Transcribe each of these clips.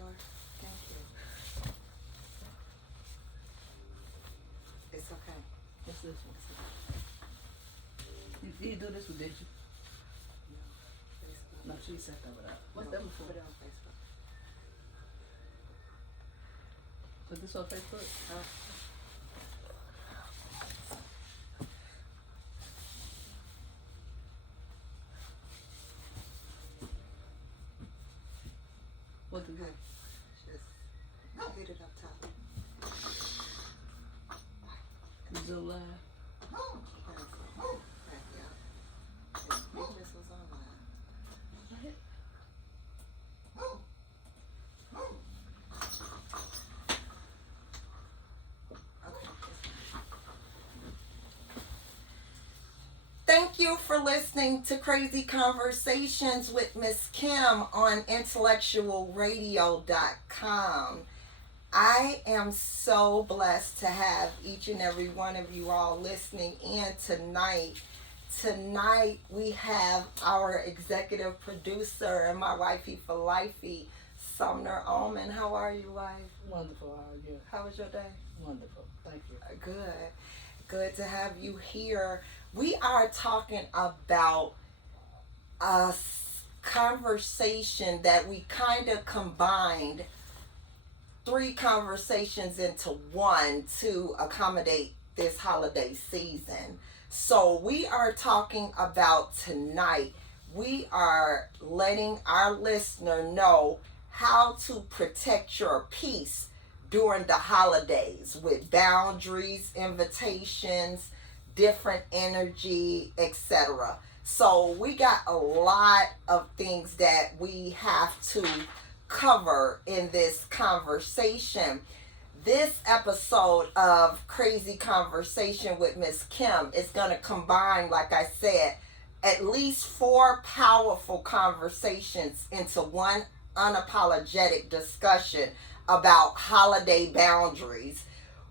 door? Thank you. It's okay. What's this one? It's okay. You do this one, did you? No. Facebook. No, she set that one up. What's No, that one for? Put it on Facebook. Put this on Facebook? Oh. What to do? Just hit it up top. Zoom live. Back out. Big missiles online. Thank you for listening to Crazy Conversations with Miss Kim on intellectualradio.com. I am so blessed to have each and every one of you all listening in tonight. Tonight we have our executive producer and my wifey for lifey, Sumner Ullman. How are you, wife? Wonderful. How are you? How was your day? Wonderful. Thank you. Good. Good to have you here. We are talking about a conversation that we kind of combined 3 conversations into one to accommodate this holiday season. So we are talking about tonight, we are letting our listener know how to protect your peace during the holidays with boundaries, invitations, different energy, etc. So we got a lot of things that we have to cover in this conversation. This episode of Crazy Conversation with Miss Kim is going to combine, like I said, at least 4 powerful conversations into one unapologetic discussion about holiday boundaries.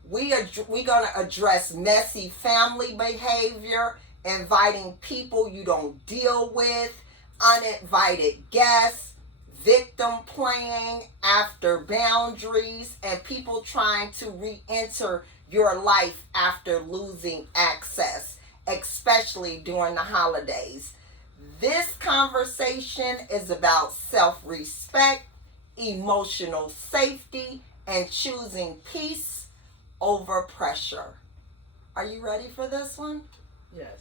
We're going to address messy family behavior, inviting people you don't deal with, uninvited guests, victim playing after boundaries, and people trying to re-enter your life after losing access, especially during the holidays. This conversation is about self-respect, emotional safety, and choosing peace over pressure. Are you ready for this one? Yes.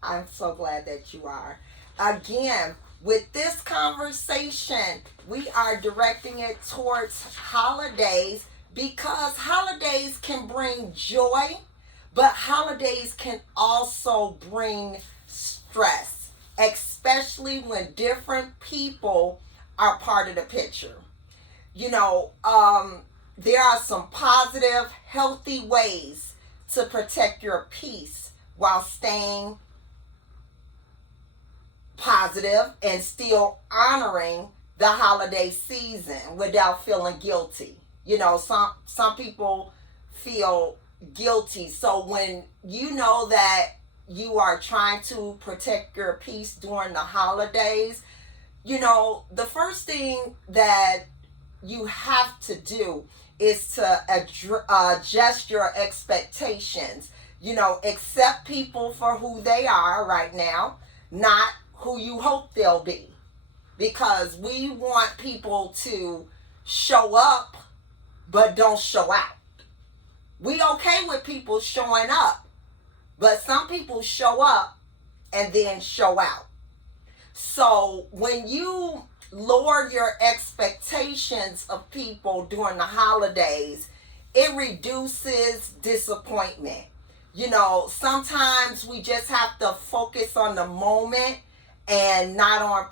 I'm so glad that you are. Again, with this conversation, we are directing it towards holidays because holidays can bring joy, but holidays can also bring stress, especially when different people are part of the picture. You know, there are some positive, healthy ways to protect your peace while staying positive and still honoring the holiday season without feeling guilty. You know, some people feel guilty. So when you know that you are trying to protect your peace during the holidays, you know, the first thing that you have to do is to adjust your expectations. You know, accept people for who they are right now, not who you hope they'll be. Because we want people to show up, but don't show out. We okay with people showing up, but some people show up and then show out. So when you lower your expectations of people during the holidays, it reduces disappointment. You know, sometimes we just have to focus on the moment and not on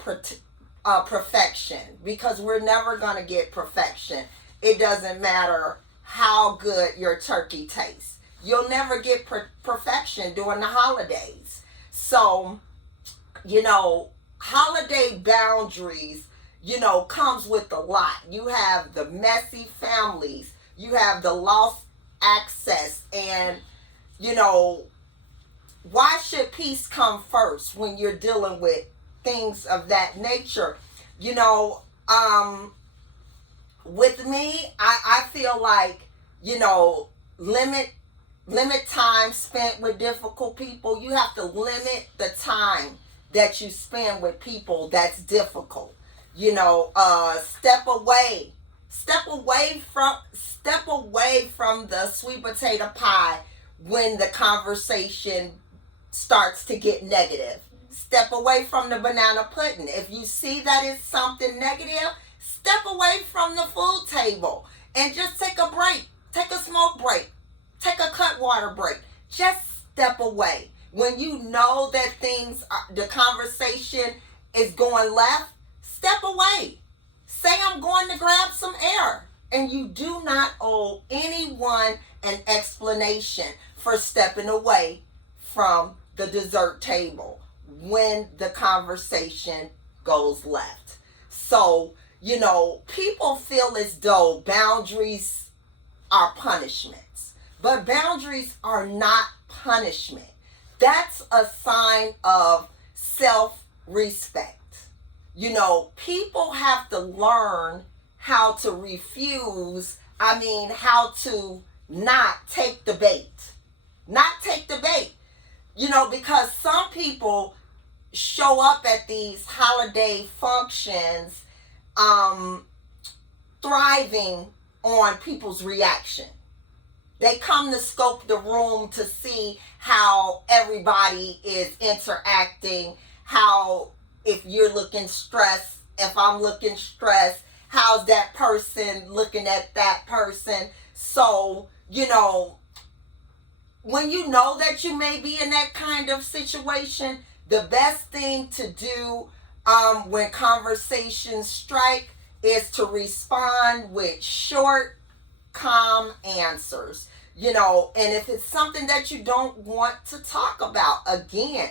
perfection, because we're never going to get perfection. It doesn't matter how good your turkey tastes. You'll never get perfection during the holidays. So, you know, holiday boundaries, you know, comes with a lot. You have the messy families, you have the lost access, and, you know, why should peace come first when you're dealing with things of that nature? You know, with me, I feel like, you know, limit time spent with difficult people. You have to limit the time that you spend with people that's difficult. You know, step away from the sweet potato pie when the conversation starts to get negative. Step away from the banana pudding. If you see that it's something negative, step away from the food table and just take a break. Take a smoke break. Take a cut water break. Just step away. When you know that the conversation is going left, step away. Say, I'm going to grab some air. And you do not owe anyone an explanation for stepping away from the dessert table when the conversation goes left. So, you know, people feel as though boundaries are punishments, but boundaries are not punishment. That's a sign of self-respect. You know, people have to learn how to how to not take the bait. Not take the bait. You know, because some people show up at these holiday functions thriving on people's reaction. They come to scope the room to see how everybody is interacting, how if you're looking stressed, if I'm looking stressed, how's that person looking at that person. So, you know, when you know that you may be in that kind of situation, the best thing to do when conversations strike is to respond with short, calm answers. You know, and if it's something that you don't want to talk about, again,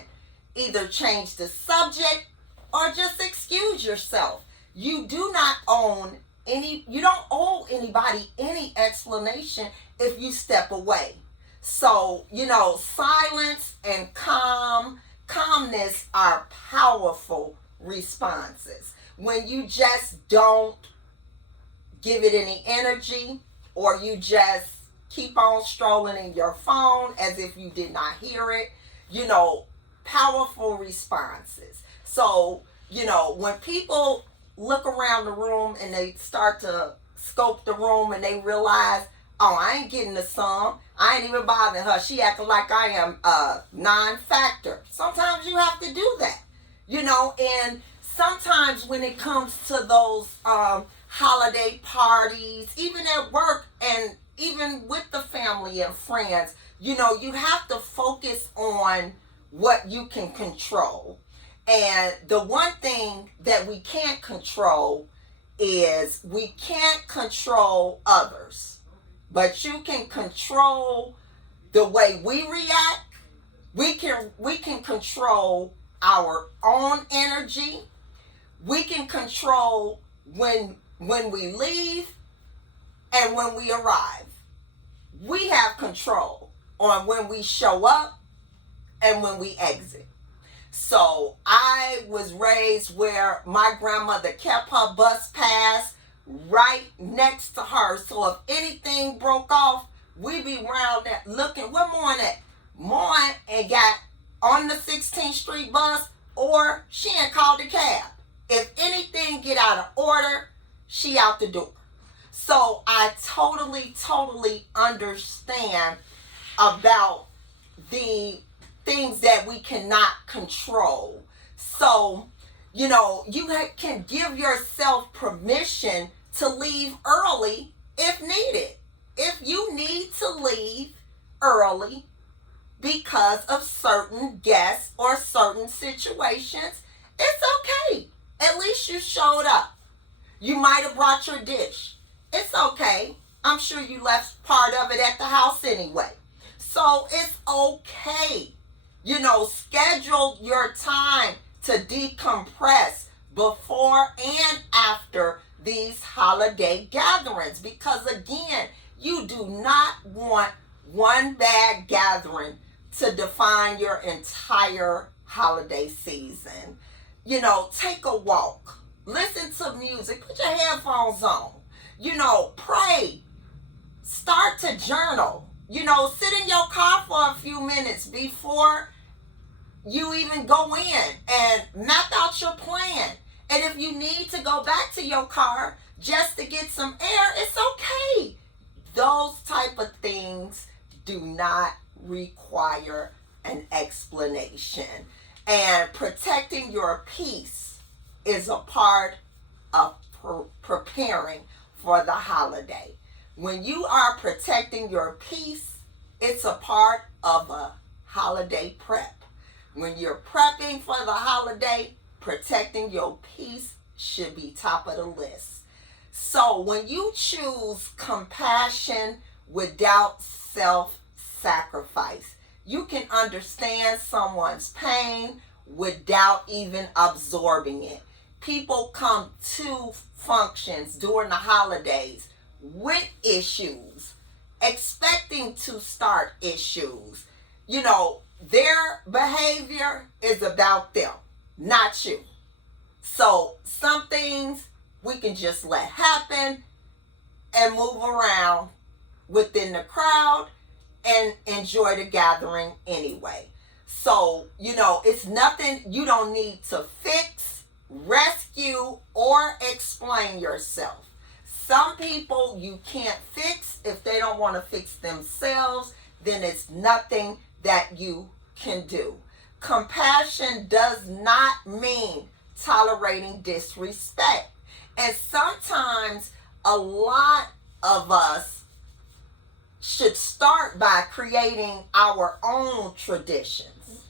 either change the subject or just excuse yourself. You don't owe anybody any explanation if you step away. So, you know, silence and calmness are powerful responses. When you just don't give it any energy, or you just keep on strolling in your phone as if you did not hear it, you know, powerful responses. So, you know, when people look around the room and they start to scope the room and they realize, oh, I ain't getting the sum. I ain't even bothering her. She acting like I am a non-factor. Sometimes you have to do that, you know, and sometimes when it comes to those holiday parties, even at work and even with the family and friends, you know, you have to focus on what you can control. And the one thing that we can't control is we can't control others, but you can control the way we react. We can control our own energy. We can control when we leave and when we arrive. We have control on when we show up and when we exit. So I was raised where my grandmother kept her bus pass right next to her. So if anything broke off, we'd be around there looking, where Morn at? Morn and got on the 16th Street bus, or she ain't called the cab. If anything get out of order, she out the door. So I totally understand about the things that we cannot control. So, you know, you can give yourself permission to leave early if needed. If you need to leave early because of certain guests or certain situations, it's okay. At least you showed up. You might have brought your dish. It's okay. I'm sure you left part of it at the house anyway. So it's okay. You know, schedule your time to decompress before and after these holiday gatherings, because again, you do not want one bad gathering to define your entire holiday season. You know, take a walk, listen to music, put your headphones on. Pray. Start to journal. Sit in your car for a few minutes before you even go in and map out your plan. And if you need to go back to your car just to get some air, it's okay. Those type of things do not require an explanation. And protecting your peace is a part of preparing for the holiday. When you are protecting your peace, it's a part of a holiday prep. When you're prepping for the holiday, protecting your peace should be top of the list. So when you choose compassion without self-sacrifice, you can understand someone's pain without even absorbing it. People come to functions during the holidays with issues, expecting to start issues. Their behavior is about them, not you. So some things we can just let happen and move around within the crowd and enjoy the gathering anyway. So, it's nothing you don't need to fix, rescue, or explain yourself. Some people you can't fix. If they don't want to fix themselves, then it's nothing that you can do. Compassion does not mean tolerating disrespect. And sometimes a lot of us should start by creating our own traditions.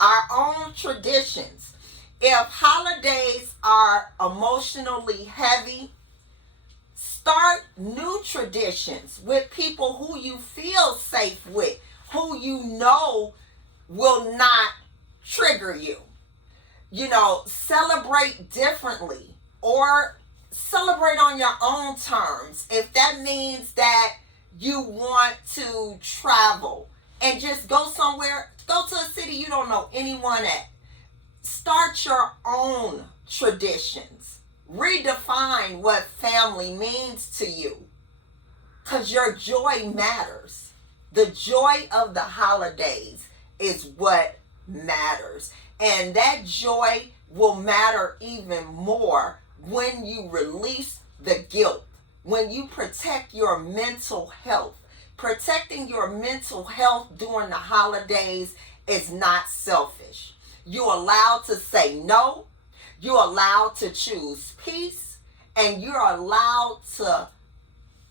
Our own traditions. If holidays are emotionally heavy, start new traditions with people who you feel safe with, who you know will not trigger you. Celebrate differently or celebrate on your own terms. If that means that you want to travel and just go somewhere, go to a city you don't know anyone at. Start your own traditions. Redefine what family means to you, because your joy matters. The joy of the holidays is what matters. And that joy will matter even more when you release the guilt, when you protect your mental health. Protecting your mental health during the holidays is not selfish. You're allowed to say no. You're allowed to choose peace. And you're allowed to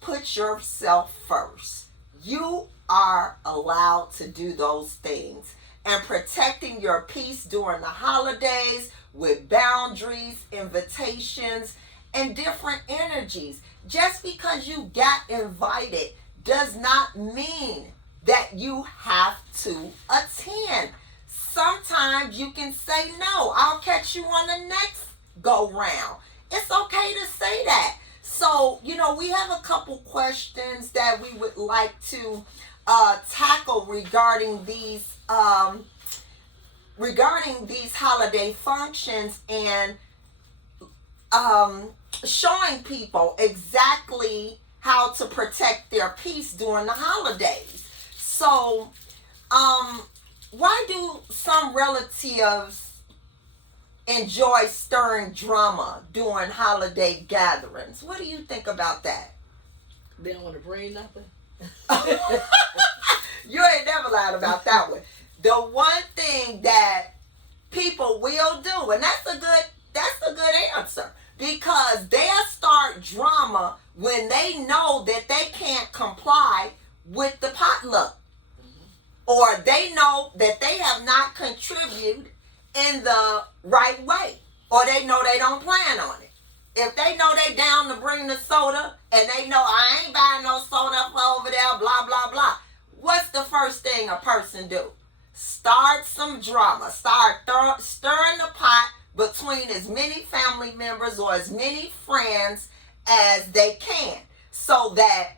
put yourself first. You are allowed to do those things. And protecting your peace during the holidays with boundaries, invitations, and different energies. Just because you got invited does not mean that you have to attend. Sometimes you can say no. I'll catch you on the next go round. It's okay to say that. So, we have a couple questions that we would like to tackle regarding these holiday functions and showing people exactly how to protect their peace during the holidays. So, why do some relatives enjoy stirring drama during holiday gatherings? What do you think about that? They don't want to bring nothing. You ain't never lied about that one. The one thing that people will do, and that's a good answer, because they'll start drama when they know that they can't comply with the potluck, or they know that they have not contributed in the right way, or they know they don't plan on it. If they know they down to bring the soda and they know I ain't buying no soda for over there, blah, blah, blah, what's the first thing a person do? Start some drama. Start stirring the pot between as many family members or as many friends as they can, so that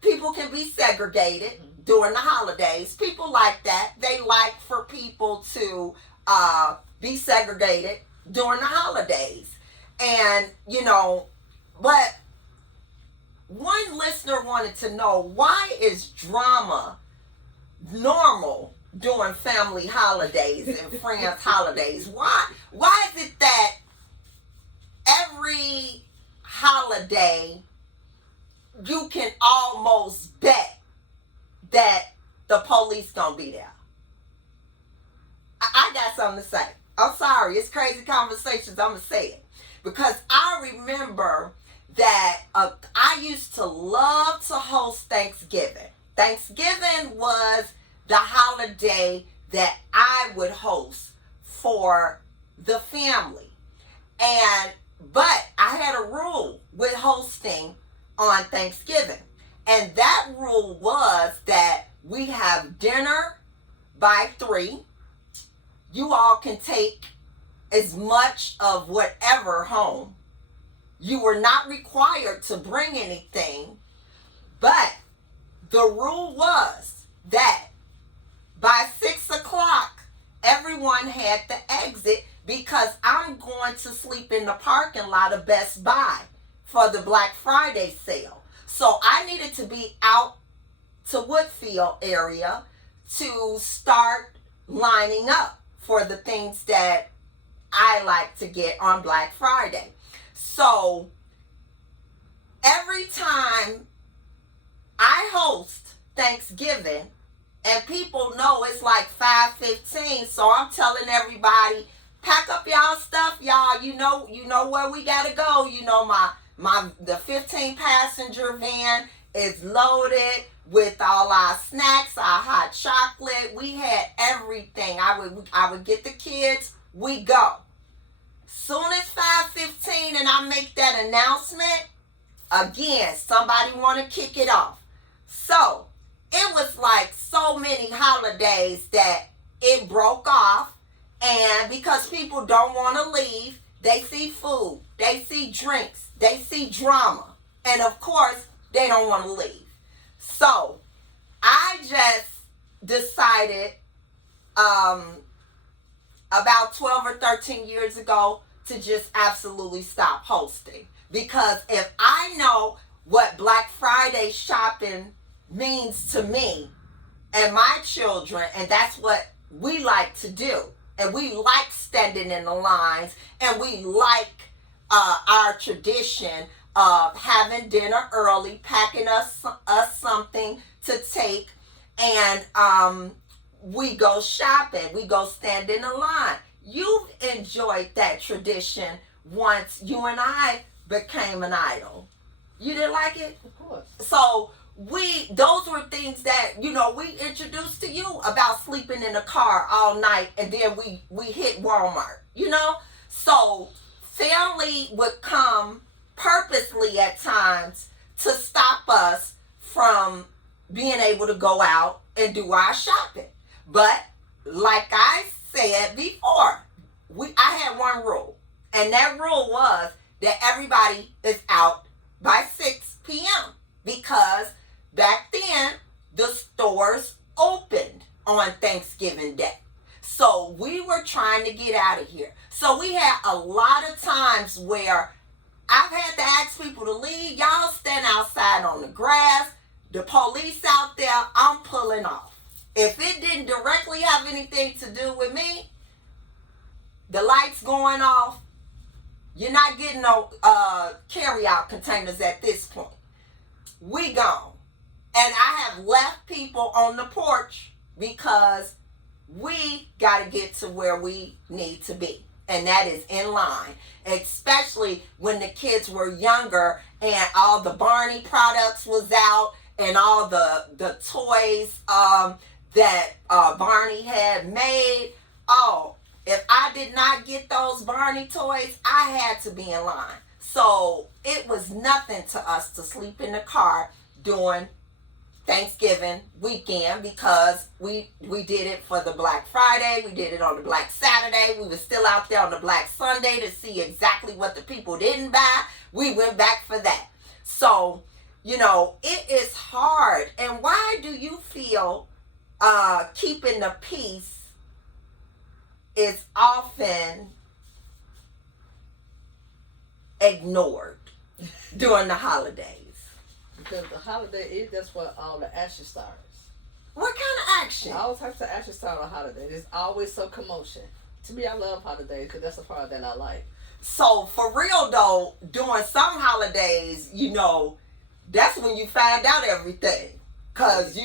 people can be segregated during the holidays. People like that. They like for people to be segregated during the holidays. And, but one listener wanted to know, why is drama normal during family holidays and friends holidays? Why is it that every holiday you can almost bet that the police gonna be there? I got something to say. I'm sorry, it's crazy conversations, I'm gonna say it. Because I remember that I used to love to host Thanksgiving. Thanksgiving was the holiday that I would host for the family. But I had a rule with hosting on Thanksgiving. And that rule was that we have dinner by 3. You all can take as much of whatever home. You were not required to bring anything, but the rule was that by 6 o'clock, everyone had to exit, because I'm going to sleep in the parking lot of Best Buy for the Black Friday sale. So I needed to be out to Woodfield area to start lining up for the things that I like to get on Black Friday. So every time I host Thanksgiving, and people know it's like 5:15, so I'm telling everybody, pack up y'all stuff, y'all. You know where we gotta go. You know, the 15-passenger van is loaded with all our snacks, our hot chocolate. We had everything. I would get the kids. We go. Soon as 5:15 and I make that announcement, again, somebody want to kick it off. So it was like so many holidays that it broke off. And because people don't want to leave, they see food, they see drinks, they see drama. And of course, they don't want to leave. So I just decided about 12 or 13 years ago to just absolutely stop hosting. Because if I know what Black Friday shopping means to me and my children, and that's what we like to do, and we like standing in the lines, and we like our tradition of having dinner early, packing us something to take, and we go shopping, we go stand in the line. You've enjoyed that tradition once you and I became an idol. You didn't like it? Of course. So those were things that, we introduced to you about sleeping in the car all night, and then we hit Walmart, So family would come purposely at times to stop us from being able to go out and do our shopping. But like I said before, I had one rule, and that rule was that everybody is out by 6 p.m. because back then the stores opened on Thanksgiving Day. So we were trying to get out of here. So we had a lot of times where I've had to ask people to leave. Y'all stand outside on the grass. The police out there, I'm pulling off. If it didn't directly have anything to do with me, the lights going off, you're not getting no carry-out containers at this point. We gone. And I have left people on the porch because we got to get to where we need to be. And that is in line. Especially when the kids were younger and all the Barney products was out and all the toys that Barney had made. Oh, if I did not get those Barney toys, I had to be in line. So it was nothing to us to sleep in the car during Thanksgiving weekend because we did it for the Black Friday. We did it on the Black Saturday. We were still out there on the Black Sunday to see exactly what the people didn't buy. We went back for that. So, it is hard. And why do you feel keeping the peace is often ignored? during the holidays? Because the holiday is that's where all the action starts. What kind of action? All types of action start on holidays. There's always some commotion. To me, I love holidays because that's the part that I like. So for real though, during some holidays, that's when you find out everything. Cause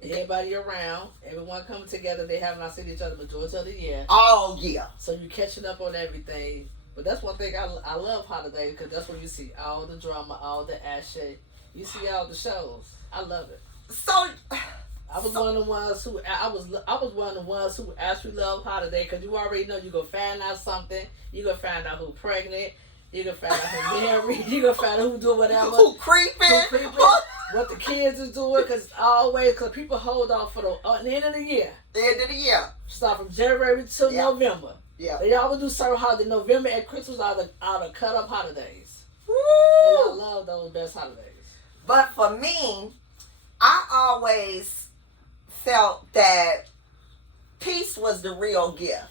everybody around, everyone coming together. They have not seen each other majority of the year. Oh yeah. So you catching up on everything. But that's one thing I love holidays because that's when you see all the drama, all the action. You see all the shows. I love it. So I was one of the ones who one of the ones who actually love holiday because you already know you gonna find out something. You gonna find out who pregnant. You gonna find out who married. You gonna find out who doing whatever. Who creeping. What the kids is doing because people hold off for the end of the year. The end of the year. Start from January to November. Yeah. They always do certain holidays. November and Christmas are the cut up holidays. Woo. And I love those best holidays. But for me, I always felt that peace was the real gift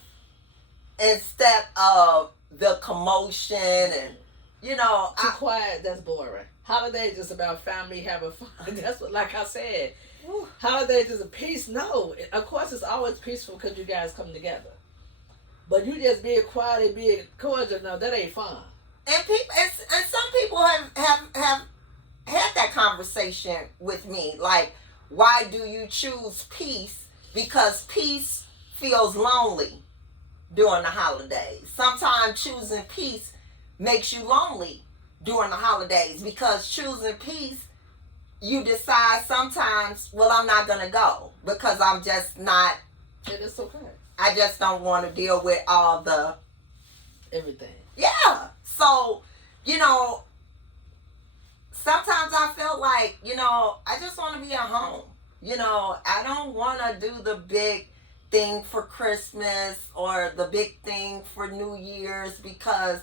instead of the commotion and too quiet. That's boring. Holidays just about family having fun. That's what, like I said, holidays is a peace. No, of course it's always peaceful because you guys come together. But you just being quiet and being cordial, no, that ain't fun. And some people have had that conversation with me, like, why do you choose peace? Because peace feels lonely during the holidays. Sometimes choosing peace makes you lonely during the holidays because choosing peace, you decide sometimes, well, I'm not going to go because I'm just not. And it's okay. I just don't want to deal with all the. Everything. Yeah. So, sometimes I feel like, I just want to be at home. I don't want to do the big thing for Christmas or the big thing for New Year's because,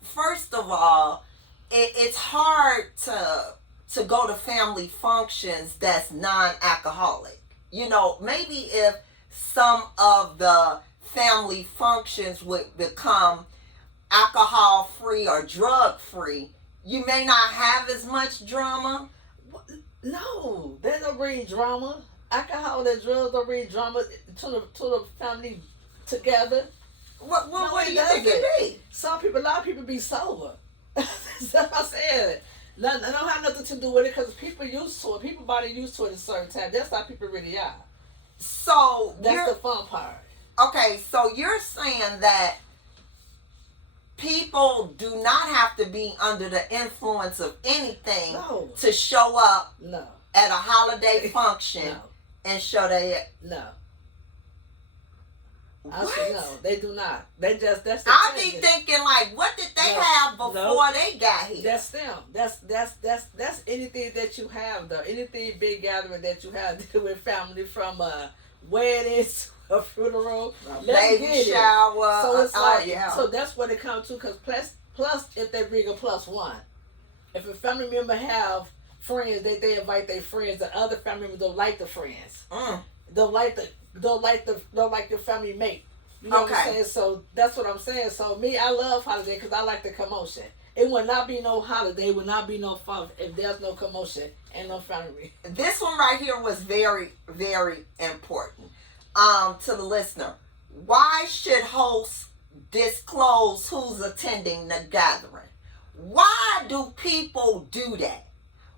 first of all, it's hard to go to family functions that's non-alcoholic. Maybe if some of the family functions would become alcohol-free or drug-free, you may not have as much drama. No, that don't bring drama. Alcohol and drugs don't bring drama to the family together. What do you think it be? A lot of people be sober. That's what I said. I don't have nothing to do with it because people used to it. People body used to it at a certain time. That's how people really are. So that's the fun part. Okay, so you're saying that people do not have to be under the influence of anything to show up at a holiday function and show their. No. What? No, they do not. They just that's. I be thinking like, what did they have before they got here? That's them. That's anything that you have though. Anything big gathering that you have with family from weddings, a funeral, baby shower. So it's like so that's what it comes to. Because plus if they bring a +1, if a family member have friends, they invite their friends. The other family members don't like the friends. Don't like the family mate. You know what I'm saying? So that's what I'm saying. So me, I love holiday because I like the commotion. It will not be no holiday. It will not be no fun if there's no commotion and no family. This one right here was very, very important. To the listener, why should hosts disclose who's attending the gathering? Why do people do that?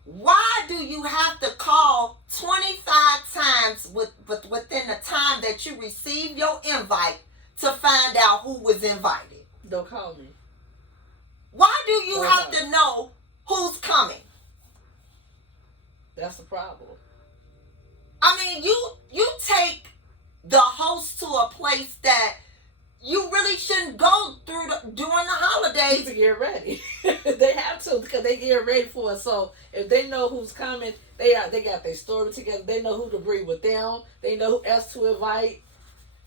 Why do you have to call 25 times within the time that you receive your invite to find out who was invited? Don't call me. Why do you have to know who's coming? That's the problem. I mean, you take the host to a place that you really shouldn't go through during the holidays. People get ready. They have to because they get ready for it. So if they know who's coming, they got their story together. They know who to bring with them. They know who else to invite.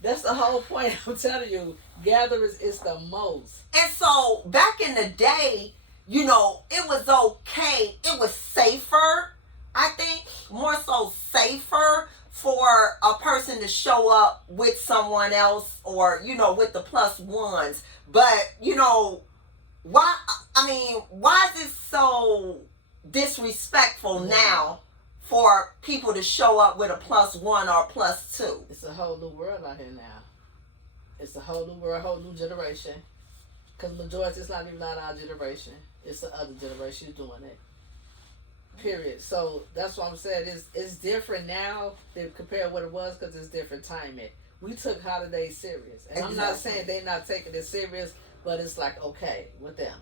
That's the whole point. I'm telling you, gatherings is the most. And so back in the day, it was okay. It was safer. I think more so safer for a person to show up with someone else or, with the +1s. But, why is it so disrespectful now for people to show up with a +1 or +2? It's a whole new world out here now. It's a whole new world, whole new generation. Because majority, it's not even not our generation. It's the other generation doing it. Period. So that's what I'm saying. It's different now than compared to what it was, because it's different timing. We took holidays serious. And I'm not saying they're not taking it serious, but it's like, okay, with them.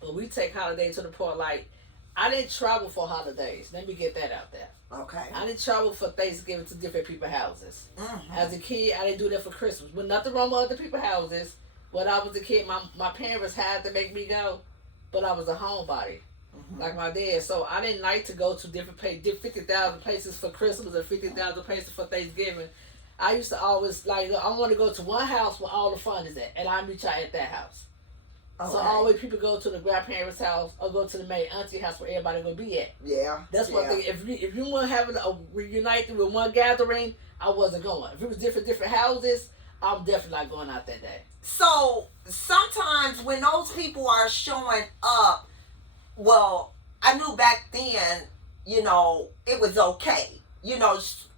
But we take holidays to the point, like, I didn't travel for holidays. Let me get that out there. Okay. I didn't travel for Thanksgiving to different people's houses. Mm-hmm. As a kid, I didn't do that for Christmas. But nothing wrong with other people's houses. When I was a kid, my parents had to make me go, but I was a homebody. Mm-hmm. Like my dad. So I didn't like to go to different 50,000 places for Christmas or 50,000 places for Thanksgiving. I used to always, like, I want to go to one house where all the fun is at, and I meet y'all at that house. Okay. So always people go to the grandparents' house or go to the main auntie house where everybody gonna be at. Yeah. That's one thing. If you weren't having a reunited with one gathering, I wasn't going. If it was different houses, I'm definitely not going out that day. So sometimes when those people are showing up, well, I knew back then, it was okay.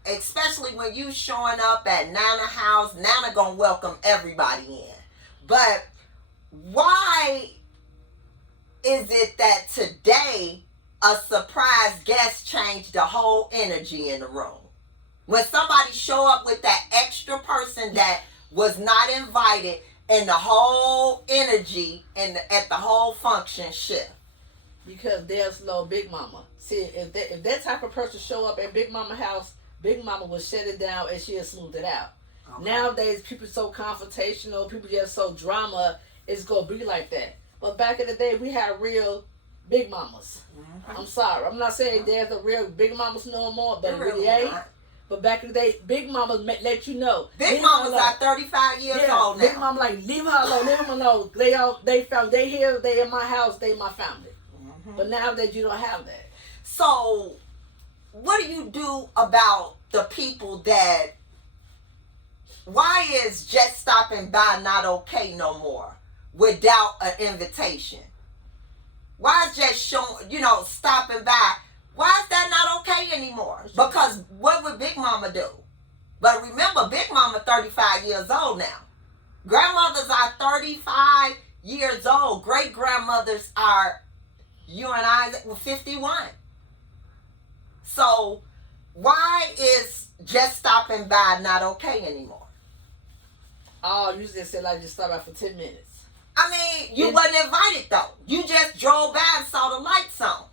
Especially when you showing up at Nana house, Nana gonna welcome everybody in. But why is it that today a surprise guest changed the whole energy in the room? When somebody show up with that extra person that was not invited, and the whole energy at the whole function shift. Because there's no Big Mama. See, if that type of person show up at Big Mama house, Big Mama will shut it down and she'll smooth it out. Okay. Nowadays, people so confrontational, people just so drama, it's going to be like that. But back in the day, we had real Big Mamas. Mm-hmm. I'm sorry. I'm not saying there's a real Big Mamas no more, but it really ain't. But back in the day, Big Mamas let you know. Big Mamas are 35 years old now. Big Mama like, leave her alone, leave them alone. They here, they in my house, they in my family. Mm-hmm. But nowadays, you don't have that. So, what do you do about the people that, why is just stopping by not okay no more without an invitation? Why is just stopping by? Why is that not okay anymore? Because what would Big Mama do? But remember, Big Mama 35 years old now. Grandmothers are 35 years old. Great grandmothers are, you and I, 51. So why is just stopping by not okay anymore? Oh, you just said like just stop by for 10 minutes. I mean, you wasn't invited though. You just drove by and saw the lights on.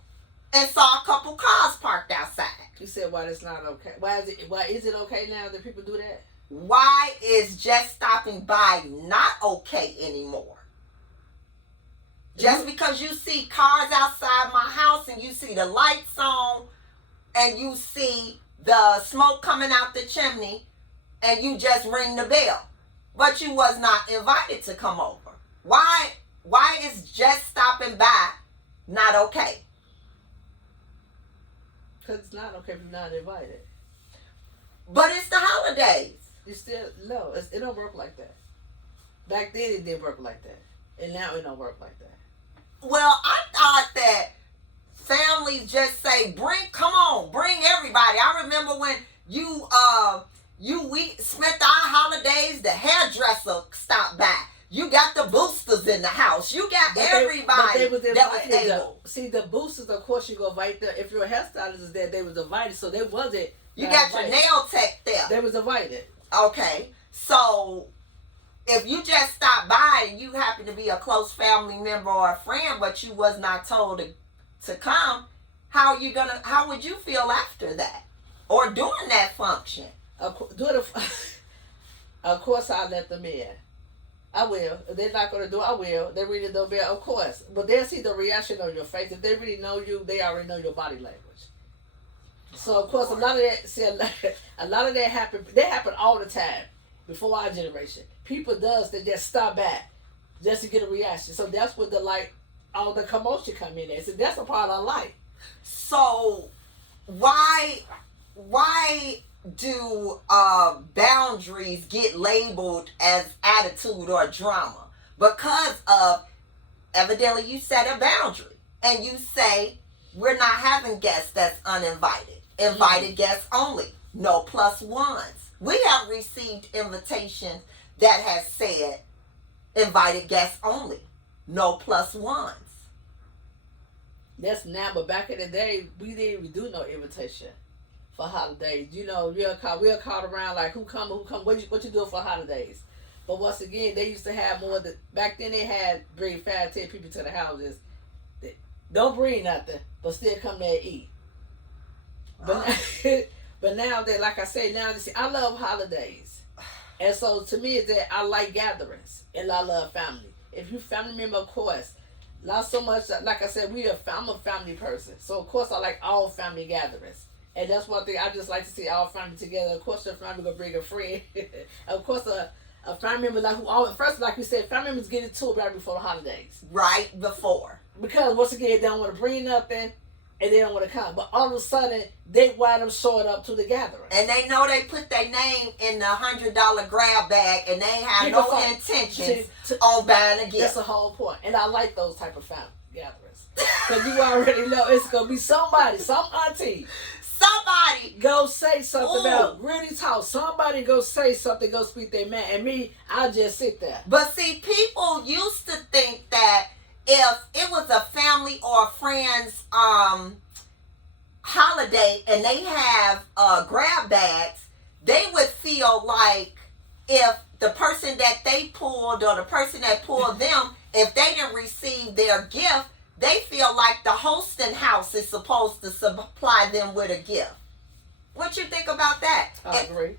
And saw a couple cars parked outside. You said why that's not okay. Why is it okay now that people do that? Why is just stopping by not okay anymore? Just because you see cars outside my house and you see the lights on and you see the smoke coming out the chimney and you just ring the bell. But you was not invited to come over. Why is just stopping by not okay? Because it's not okay if you're not invited. But it's the holidays. You still, no, it don't work like that. Back then it didn't work like that. And now it don't work like that. Well, I thought that families just say, come on, bring everybody. I remember when we spent our holidays, the hairdresser stopped by. You got the boosters in the house. You got everybody that was able. See, the boosters, of course, you go invite them. If your hairstylist is there, they was invited. So they wasn't. You got your nail tech there. They was invited. Okay. So if you just stop by and you happen to be a close family member or a friend, but you was not told to come, how would you feel after that? Or during that function? Of course, I'll let them in. I will. If they're not going to do it, I will. They really don't bear, of course. But they'll see the reaction on your face. If they really know you, they already know your body language. So, of course, a lot of that happen. They happen all the time before our generation. People they just stop back just to get a reaction. So that's what all the commotion come in at. So that's a part I like. So why do boundaries get labeled as attitude or drama? Because of evidently you set a boundary and you say, we're not having guests that's uninvited. Invited guests only. No plus ones. We have received invitations that has said invited guests only. No plus ones. That's now, but back in the day, we didn't even do no invitation for holidays. You know, we'll call around like who come, what you doing for holidays. But once again, they used to have more. Back then, they had bring 5-10 people to the houses. They don't bring nothing, but still come there and eat. But but now that, like I say, now see, I love holidays, and so to me, is that I like gatherings and I love family. If you family member, of course, not so much. Like I said, I'm a family person, so of course I like all family gatherings. And that's one thing I just like to see all family together. Of course, your family gonna bring a friend. Of course, a family member like who always first, like you said, family members get into it right before the holidays. Right before. Because once again, they don't want to bring nothing, and they don't want to come. But all of a sudden, they wind up showing up to the gathering. And they know they put their name in the $100 grab bag, and they ain't have no intentions on buying a gift. That's the whole point. And I like those type of family gatherings. Because you already know it's gonna be somebody, some auntie. Somebody go say something about really talk. Somebody go say something, go speak their man. And me, I just sit there. But see, people used to think that if it was a family or a friend's holiday and they have grab bags, they would feel like if the person that they pulled or the person that pulled them, if they didn't receive their gift, they feel like the hosting house is supposed to supply them with a gift. What you think about that? I agree.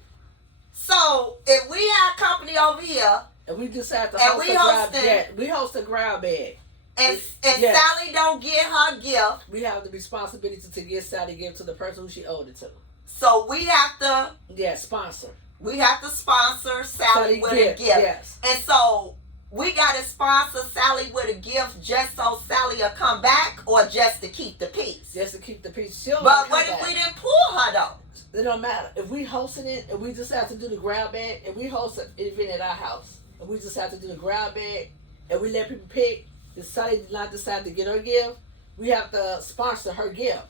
So if we have company over here, and we just have to host a grab bag, and Sally don't get her gift, we have the responsibility to get Sally gift to the person who she owed it to. So we have to sponsor. We have to sponsor Sally with a gift. Yes. And so we got to sponsor Sally with a gift just so Sally will come back, or just to keep the peace? Just to keep the peace. But what if we didn't pull her though? It don't matter. If we hosting it and we just have to do the grab bag, and we host an event at our house, and we just have to do the grab bag, and we let people pick, if Sally did not decide to get her gift, we have to sponsor her gift.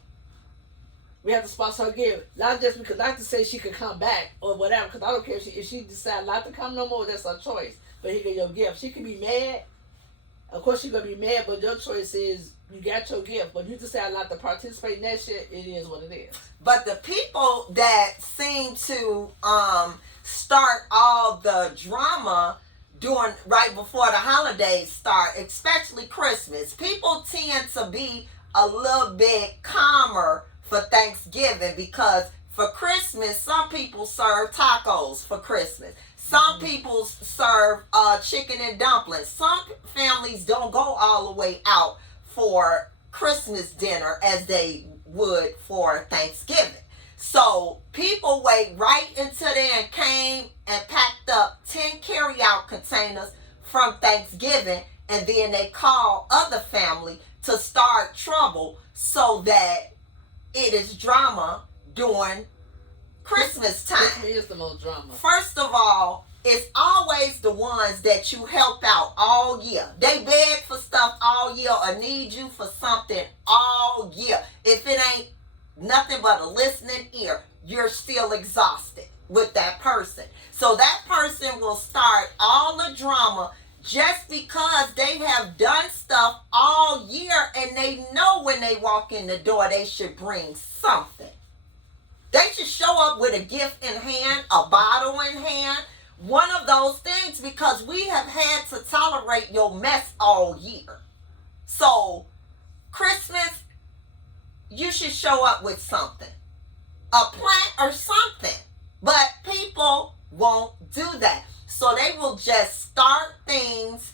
We have to sponsor her gift. Not just because, not to say she could come back or whatever, because I don't care if she decides not to come no more, that's her choice. But here get your gift. She can be mad. Of course she's going to be mad, but your choice is you got your gift. But you decide not to participate in that shit, it is what it is. But the people that seem to start all the drama during right before the holidays start, especially Christmas, people tend to be a little bit calmer for Thanksgiving, because for Christmas, some people serve tacos for Christmas. Some people serve chicken and dumplings. Some families don't go all the way out for Christmas dinner as they would for Thanksgiving. So people wait right until they came and packed up 10 carry-out containers from Thanksgiving, and then they call other family to start trouble so that it is drama during Christmas time. Christmas is the most drama. First of all, it's always the ones that you help out all year. They beg for stuff all year or need you for something all year. If it ain't nothing but a listening ear, you're still exhausted with that person. So that person will start all the drama just because they have done stuff all year and they know when they walk in the door they should bring something. They should show up with a gift in hand, a bottle in hand, one of those things, because we have had to tolerate your mess all year. So Christmas, you should show up with something, a plant or something. But people won't do that. So they will just start things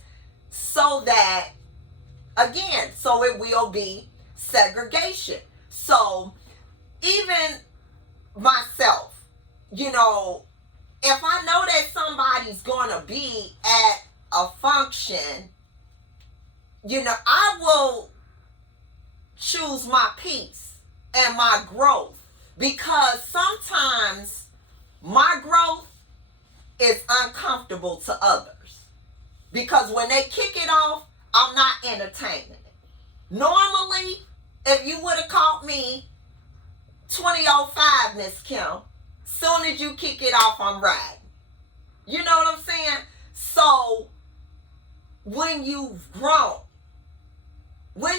so that, again, so it will be segregation. So even myself, you know, if I know that somebody's going to be at a function, you know, I will choose my peace and my growth, because sometimes my growth is uncomfortable to others. Because when they kick it off, I'm not entertaining it. Normally, if you would have caught me 20:05, Miss Kim, soon as you kick it off, I'm riding. You know what I'm saying? So, when you've grown, been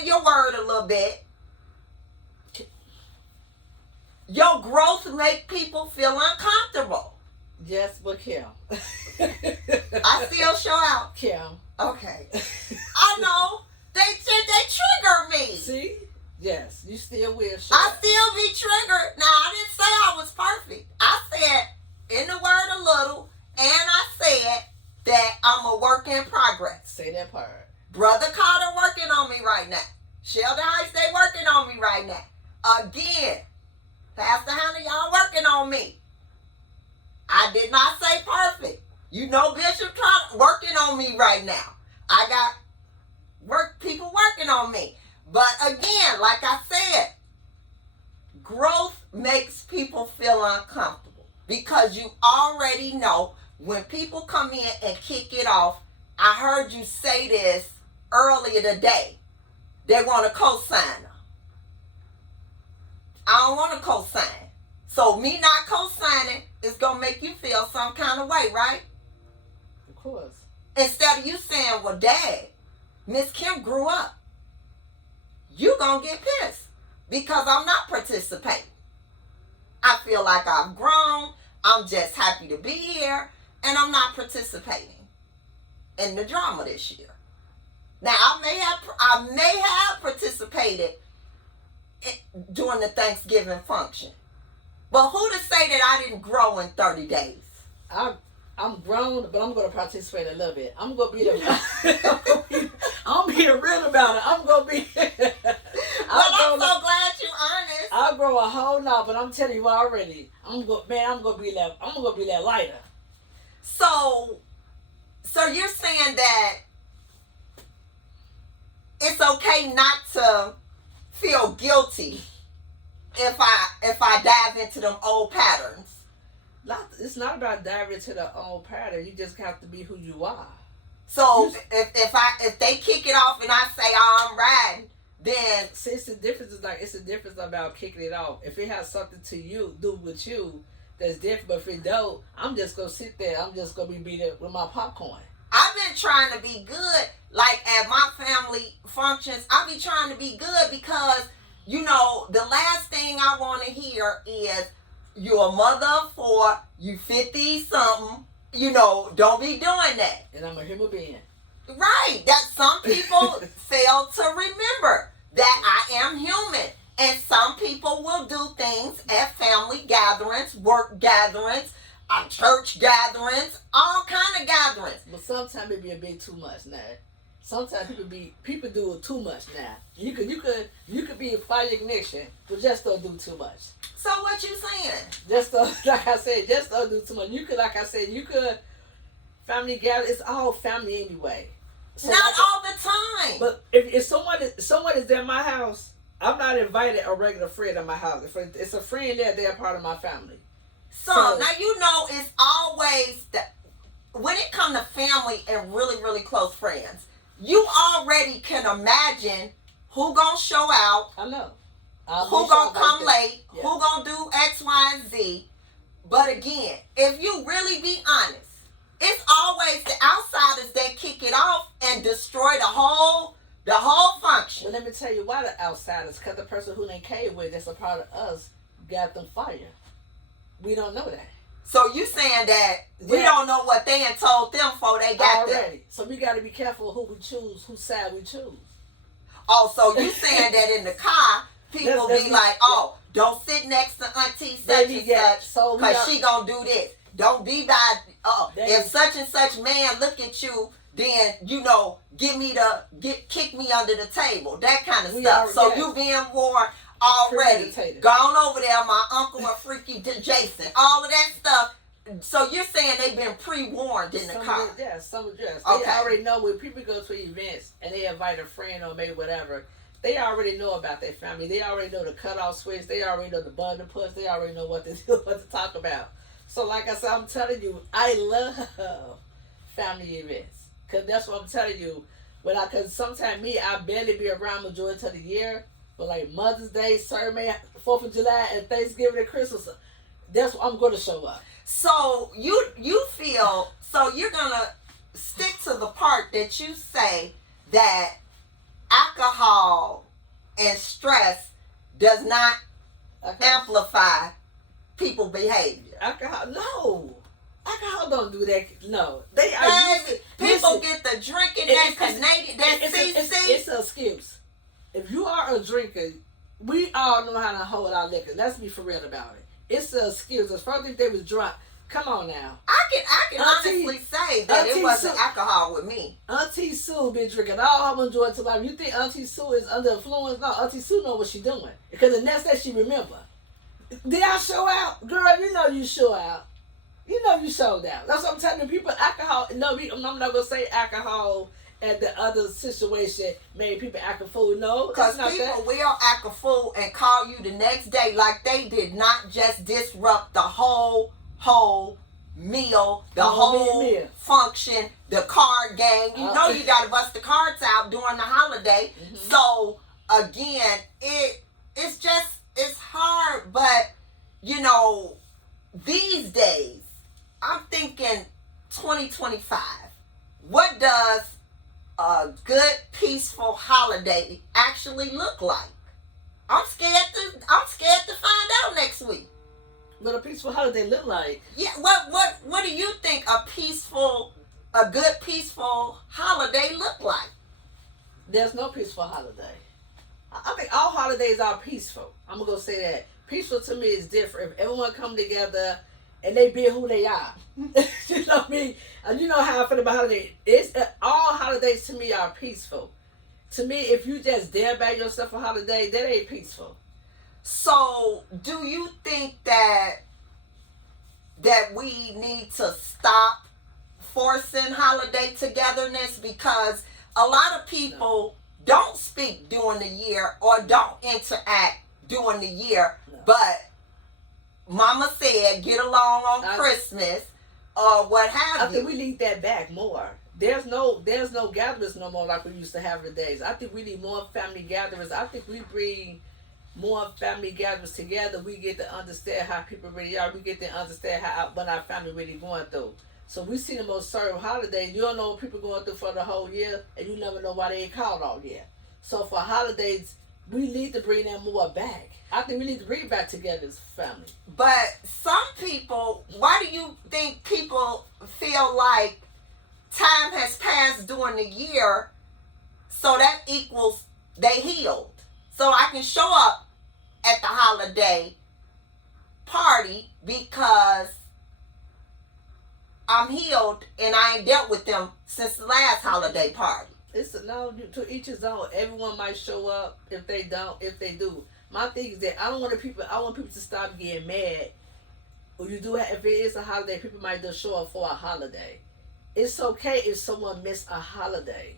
in your word a little bit, your growth make people feel uncomfortable. Yes, but Kim. I still show out. Kim. Okay. I know. They trigger me. See? Yes, you still will show I out. still be triggered. Now, I didn't say I was perfect. I said in the word a little, and I said that I'm a work in progress. Say that part. Brother Carter working on me right now. Sheldon Heights, they working on me right now. Again, Pastor Hannah, y'all working on me. I did not say perfect. You know Bishop working on me right now. I got people working on me. But again, like I said, growth makes people feel uncomfortable because you already know when people come in and kick it off. I heard you say this earlier today. They want a co-signer. I don't want a co-sign. So me not co-signing is going to make you feel some kind of way, right? Of course. Instead of you saying, well, Dad, Miss Kim grew up. You going to get pissed because I'm not participating. I feel like I've grown. I'm just happy to be here. And I'm not participating in the drama this year. Now, I may have participated during the Thanksgiving function. But who to say that I didn't grow in 30 days? I'm grown, but I'm going to participate a little bit. I'm going to be the... I'm being real about it. I'm going to be... I'm so glad you're honest. I'll grow a whole lot, but I'm telling you already, I'm going to be that lighter. So you're saying that it's okay not to feel guilty if I dive into them old patterns. It's not about diving into the old pattern. You just have to be who you are. So if they kick it off and I say, oh, I'm riding, then see, it's the difference about kicking it off. If it has something to do with you, that's different. But if it don't, I'm just gonna sit there. I'm just gonna be there with my popcorn. I've been trying to be good. Like at my family functions, I be trying to be good because, you know, the last thing I want to hear is you're a mother of 4, you 50-something, you know, don't be doing that. And I'm a human being. Right. That some people fail to remember that I am human. And some people will do things at family gatherings, work gatherings, church gatherings, all kind of gatherings. But sometimes it be a bit too much now. Sometimes people do it too much now. You could be a fire ignition, but just don't do too much. So what you saying? Just don't do too much. You could family gather. It's all family anyway. So not all the time. But if someone is at my house, I'm not invited a regular friend at my house. If it's a friend there, they're part of my family. So now you know it's always that when it comes to family and really, really close friends, you already can imagine who gonna show out. I know. Who gonna come late? Yeah. Who gonna do X, Y, and Z? But again, if you really be honest, it's always the outsiders that kick it off and destroy the whole function. Well, let me tell you why the outsiders, because the person who they came with that's a part of us got them fired. We don't know that. So you saying that we don't know what they had told them before they got there. So we got to be careful who we choose, whose side we choose. Oh, so you saying that in the car, people be like, oh, don't sit next to Auntie such and such because she gonna do this. Don't be by, if such and such man look at you, then, you know, kick me under the table, that kind of stuff. So you being warned already. Gone over there, my uncle and freaky Jason, all of that stuff. So you're saying they've been pre-warned in the car? Some of yes. They already know when people go to events and they invite a friend or maybe whatever, they already know about their family. They already know the cutoff switch. They already know the button push. They already know what to talk about. So like I said, I'm telling you, I love family events. Because that's what I'm telling you. Because sometimes I barely be around majority of the year. But like Mother's Day, May, 4th of July, and Thanksgiving and Christmas, that's what I'm going to show up. So you feel, so you're going to stick to the part that you say that alcohol and stress does not amplify people behavior. Alcohol don't do that. No, they are. Baby, people get the drinking that Canadian, that CC. It's an excuse. If you are a drinker, we all know how to hold our liquor. Let's be for real about it. It's an excuse. As far as they was drunk, come on now. I can honestly say that it wasn't alcohol with me. Auntie Sue been drinking all her enjoyed to life. You think Auntie Sue is under influence? No, Auntie Sue know what she doing because the next day she remember. Did I show out, girl? You know you show out. You know you showed out. That's what I'm telling people. Alcohol. No, I'm not gonna say alcohol and the other situation made people act a fool. No, because people will act a fool and call you the next day like they did not just disrupt the whole meal, the whole meal. Function, the card game. You know you got to bust the cards out during the holiday. Mm-hmm. So again, it's hard, but you know, these days I'm thinking 2025. What does a good peaceful holiday actually look like? I'm scared to find out next week. What a peaceful holiday look like? Yeah, what do you think a good peaceful holiday look like? There's no peaceful holiday. I think all holidays are peaceful. I'm gonna say that. Peaceful to me is different. If everyone come together and they be who they are. You know what I mean? And you know how I feel about holidays. All holidays to me are peaceful. To me, if you just dare by yourself a holiday, that ain't peaceful. So, do you think that we need to stop forcing holiday togetherness? Because a lot of people don't speak during the year or don't interact during the year, but Mama said get along on Christmas or what have you. I think we need that back more. There's no gatherings no more like we used to have in the days. I think we need more family gatherings. I think we bring more family gatherings together. We get to understand how people really are. We get to understand what our family really going through. So we see the most certain holidays. You don't know what people going through for the whole year, and you never know why they ain't called all year. So for holidays, we need to bring them more back. I think we need to bring it back together as a family. But some people, why do you think people feel like time has passed during the year, so that equals they healed? So I can show up at the holiday party because I'm healed and I ain't dealt with them since the last holiday party. To each his own. Everyone might show up. If they don't, if they do. My thing is that I want people to stop getting mad. If it is a holiday, people might just show up for a holiday. It's okay if someone missed a holiday,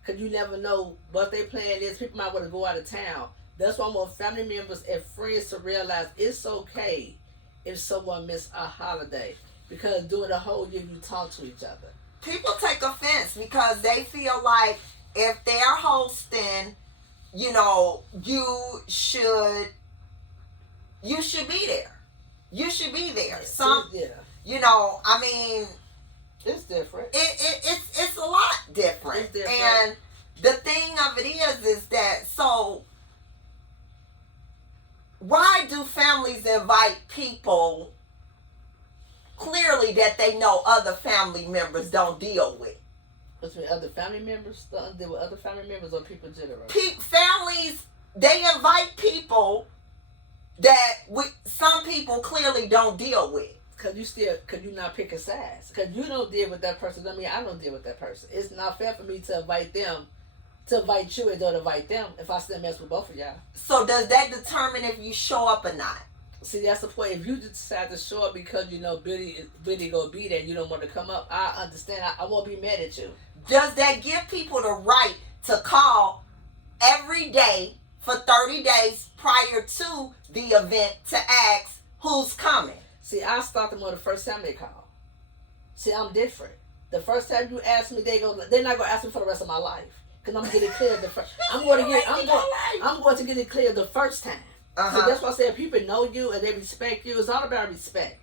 because you never know what their plan is. People might want to go out of town. That's why I want family members and friends to realize it's okay if someone missed a holiday, because during the whole year you talk to each other. People take offense because they feel like if they're hosting, you know, you should be there. You should be there. You know, I mean, it's different. It's a lot different. It's different. And the thing of it is that, so why do families invite people clearly that they know other family members don't deal with? What's with other family members? Don't deal with other family members or people in general? Families, they invite people that some people clearly don't deal with. Cause you not picking sides. Cause you don't deal with that person. I mean, I don't deal with that person. It's not fair for me to invite them, to invite you and don't invite them if I still mess with both of y'all. So does that determine if you show up or not? See, that's the point. If you decide to show up because you know Billy gonna be there and you don't want to come up, I understand. I won't be mad at you. Does that give people the right to call every day for 30 days prior to the event to ask who's coming? See, I start them on the first time they call. See, I'm different. The first time you ask me, they're not gonna ask me for the rest of my life. Cause I'm gonna get it cleared I'm going to get it cleared the first time. So that's why I said people know you and they respect you. It's all about respect.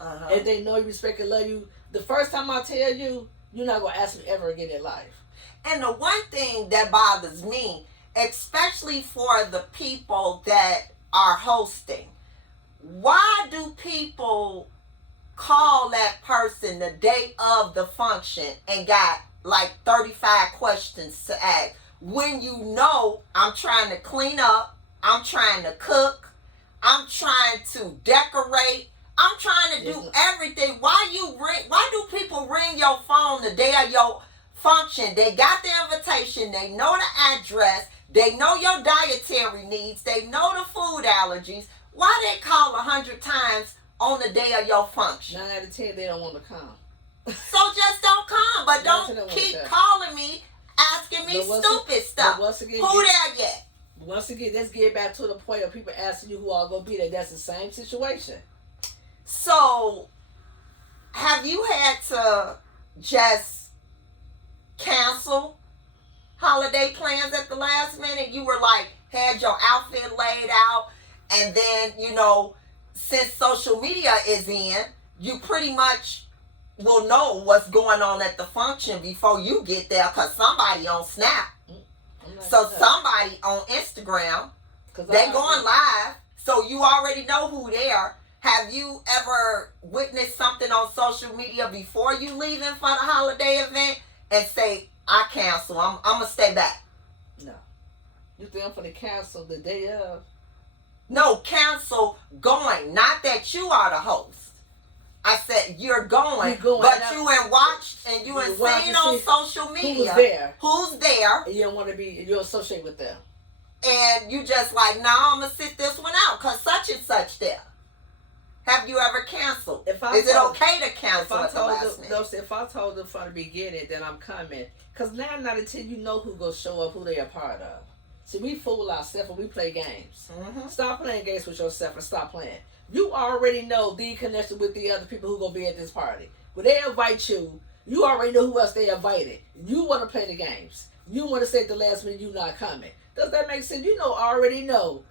And they know you, respect, and love you. The first time I tell you, you're not gonna ask me ever again in life. And the one thing that bothers me, especially for the people that are hosting, why do people call that person the day of the function and got like 35 questions to ask when you know I'm trying to clean up, I'm trying to cook, I'm trying to decorate, I'm trying to do everything. Why do people ring your phone the day of your function? They got the invitation, they know the address, they know your dietary needs, they know the food allergies. Why they call 100 times on the day of your function? 9 out of 10 they don't want to come. So just don't come, but don't keep calling me, asking me stupid stuff. Who there yet? Once again, let's get back to the point of people asking you who all gonna be there. That's the same situation. So, have you had to just cancel holiday plans at the last minute? You were like, had your outfit laid out, and then, since social media is in, you pretty much will know what's going on at the function before you get there, because somebody on Snap. So somebody on Instagram, they going live, so you already know who they are. Have you ever witnessed something on social media before you leaving for the holiday event and say, I cancel, I'm going to stay back? No. You think I'm going to cancel the day of? No, cancel going. Not that you are the host. I said you're going, but you and watched and you and seen on social media who's there. And you don't want to be, you associate with them. And you just like, no, I'm going to sit this one out because such and such there. Have you ever canceled? Is it okay to cancel at the last minute? If I told them from the beginning that I'm coming, because 9 out of 10 you know who's going to show up, who they are part of. See, we fool ourselves and we play games. Stop playing games with yourself and stop playing. You already know the connection with the other people who going to be at this party. When they invite you, you already know who else they invited. You want to play the games. You want to say at the last minute you not coming. Does that make sense? You already know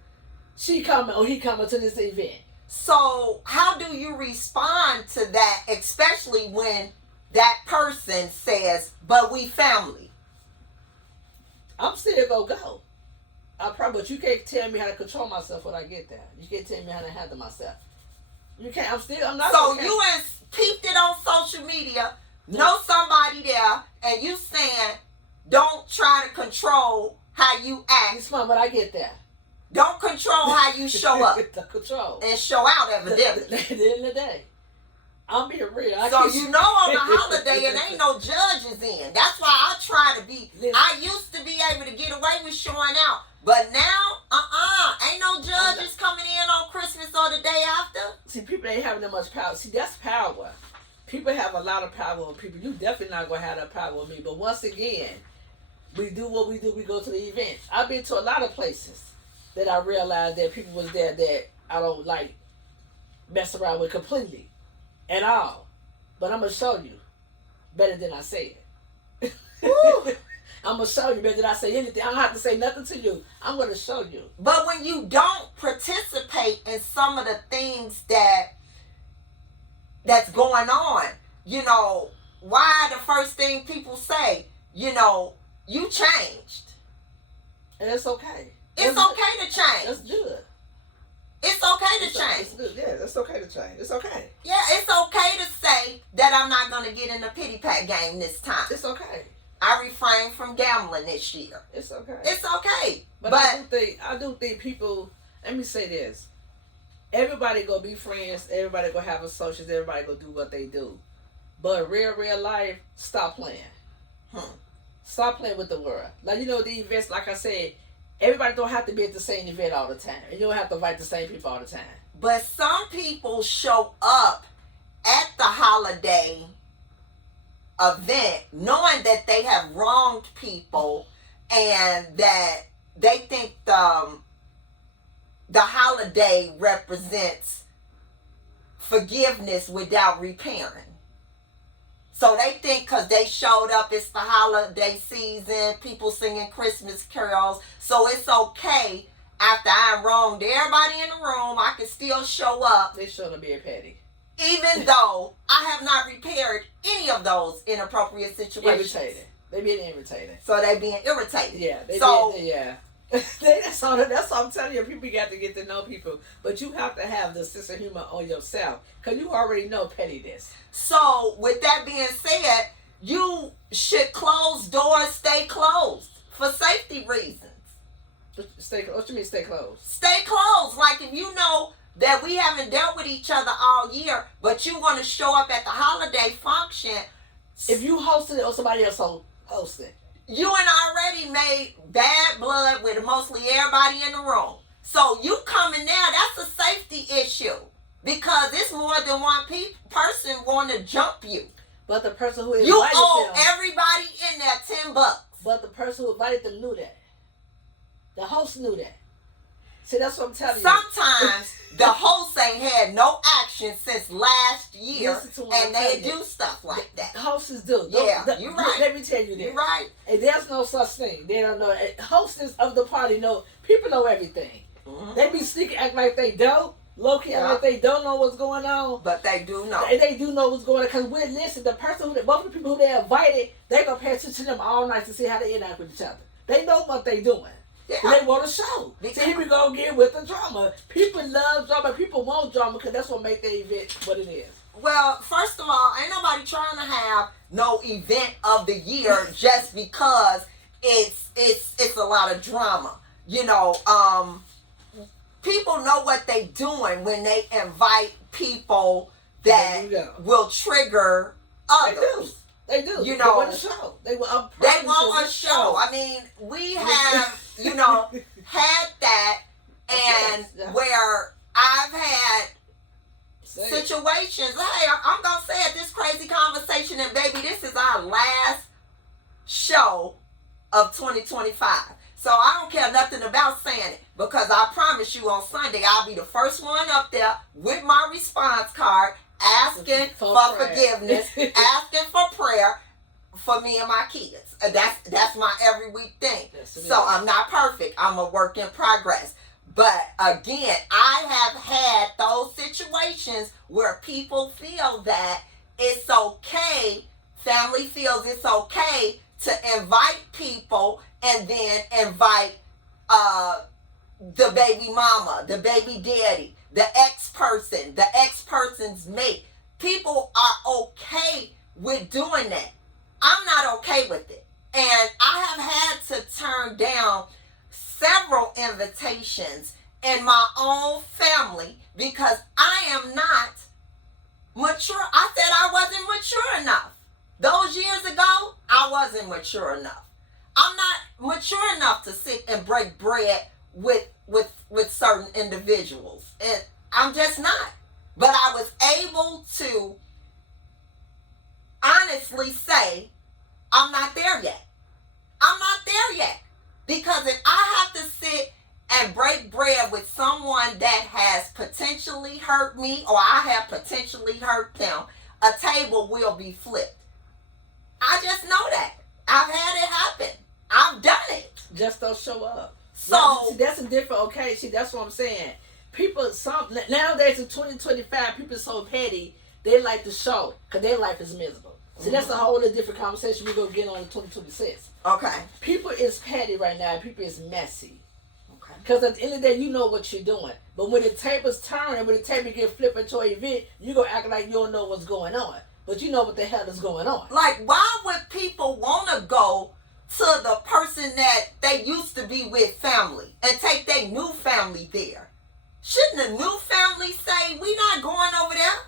she coming or he coming to this event. So how do you respond to that, especially when that person says, but we family? I'm still going to go. But you can't tell me how to control myself when I get there. You can't tell me how to handle myself. You can't. I'm not. So you peeped it on social media, know somebody there, and you saying, don't try to control how you act. It's fun, but I get there. Don't control how you show up. Control. And show out evidently. At the end of the day. I'm being real. So on the holiday and ain't no judges in. That's why I try to be. I used to be able to get away with showing out. But now, ain't no judges coming in on Christmas or the day after. See, people ain't having that much power. See, that's power. People have a lot of power on people. You definitely not going to have that power on me. But once again, we do what we do. We go to the events. I've been to a lot of places that I realized that people was there that I don't like mess around with completely at all. But I'm going to show you better than I say it. I'm going to show you better than I say anything. I don't have to say nothing to you. I'm going to show you. But when you don't participate in some of the things that's going on, why the first thing people say, you changed. And it's okay. It's okay to change. That's good. It's okay to change. It's good. Yeah, it's okay to change. It's okay. Yeah, it's okay to say that I'm not going to get in the pity pat game this time. It's okay. I refrained from gambling this year. It's okay. It's okay. But I do think people, let me say this. Everybody gonna be friends, everybody gonna have associates, everybody gonna do what they do. But real life, stop playing. Stop playing with the world. Like the events, like I said, everybody don't have to be at the same event all the time. And you don't have to invite the same people all the time. But some people show up at the holiday event knowing that they have wronged people and that they think the holiday represents forgiveness without repairing. So they think because they showed up, it's the holiday season, people singing Christmas carols, so it's okay after I'm wronged everybody in the room, I can still show up. They showing up being petty. Even though I have not repaired any of those inappropriate situations. Irritated. They being irritated. So they being irritated. Yeah. Yeah. That's all I'm telling you. People got to get to know people. But you have to have the sense of humor on yourself. Because you already know pettiness. So, with that being said, you should close doors, stay closed for safety reasons. What you mean stay closed? Stay closed. Like if you know that we haven't dealt with each other all year, but you want to show up at the holiday function. If you hosted it or somebody else hosted it. You and I already made bad blood with mostly everybody in the room. So you coming there, that's a safety issue. Because it's more than one person want to jump you. But the person who invited you owe them, everybody in there $10. But the person who invited them knew that. The host knew that. See, that's what I'm telling you. Sometimes the host ain't had no action since last year, and they do stuff like that. Hosts do. Yeah, you're right. Let me tell you this. You're right. And there's no such thing. They don't know. Hosts of the party know. People know everything. Mm-hmm. They be sneaking, act like they don't. Low-key, act like they don't know what's going on. But they do know. They do know what's going on. Because listen, the person both of the people who they invited, they gonna pay attention to them all night to see how they interact with each other. They know what they doing. Yeah. They want to show. See, here we go again with the drama. People love drama. People want drama because that's what make the event what it is. Well, first of all, ain't nobody trying to have no event of the year just because it's a lot of drama. You know, people know what they doing when they invite people that will trigger others. They do. You know, they want a show. They want a show. I mean, we have, had that, and where I've had situations. Hey, I'm gonna say it. This crazy conversation, and baby, this is our last show of 2025. So I don't care nothing about saying it, because I promise you on Sunday I'll be the first one up there with my response card, asking for forgiveness, asking for prayer for me and my kids. That's my every week thing. So I'm not perfect. I'm a work in progress. But again, I have had those situations where people feel that it's okay, family feels it's okay to invite people and then invite the baby mama, the baby daddy, the ex-person's mate. People are okay with doing that. I'm not okay with it. And I have had to turn down several invitations in my own family because I am not mature. I said I wasn't mature enough. Those years ago, I wasn't mature enough. I'm not mature enough to sit and break bread with certain individuals. And I'm just not. But I was able to honestly say, I'm not there yet. I'm not there yet. Because if I have to sit and break bread with someone that has potentially hurt me, or I have potentially hurt them, a table will be flipped. I just know that. I've had it happen. I've done it. Just don't show up. So see, that's a different. Okay, see, that's what I'm saying. People, nowadays in 2025, people are so petty. They like to show because their life is miserable. See, that's a whole other different conversation we're gonna get on in 2026. Okay. People is petty right now. People is messy. Okay. Because at the end of the day, you know what you're doing. But when the tables turn and when the table get flipped into an event, you gonna act like you don't know what's going on. But you know what the hell is going on. Like, why would people want to go to the person that they used to be with family and take their new family there? Shouldn't the new family say, we not going over there?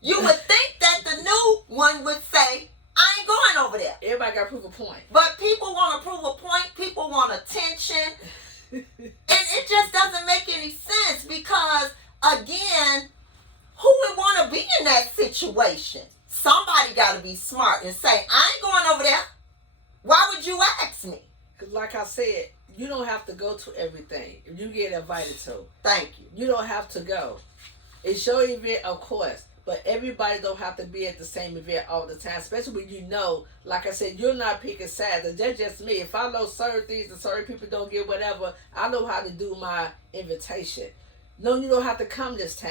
You would think that the new one would say, I ain't going over there. Everybody got to prove a point. But people want to prove a point. People want attention. And it just doesn't make any sense because, again, who would want to be in that situation? Somebody got to be smart and say, I ain't going over there. Why would you ask me? Because like I said, you don't have to go to everything. If you get invited to. Thank you. You don't have to go. It's your event, of course. But everybody don't have to be at the same event all the time, especially when you know, like I said, you're not picking sides. And that's just me. If I know certain things and certain people don't get whatever, I know how to do my invitation. No, you don't have to come this time.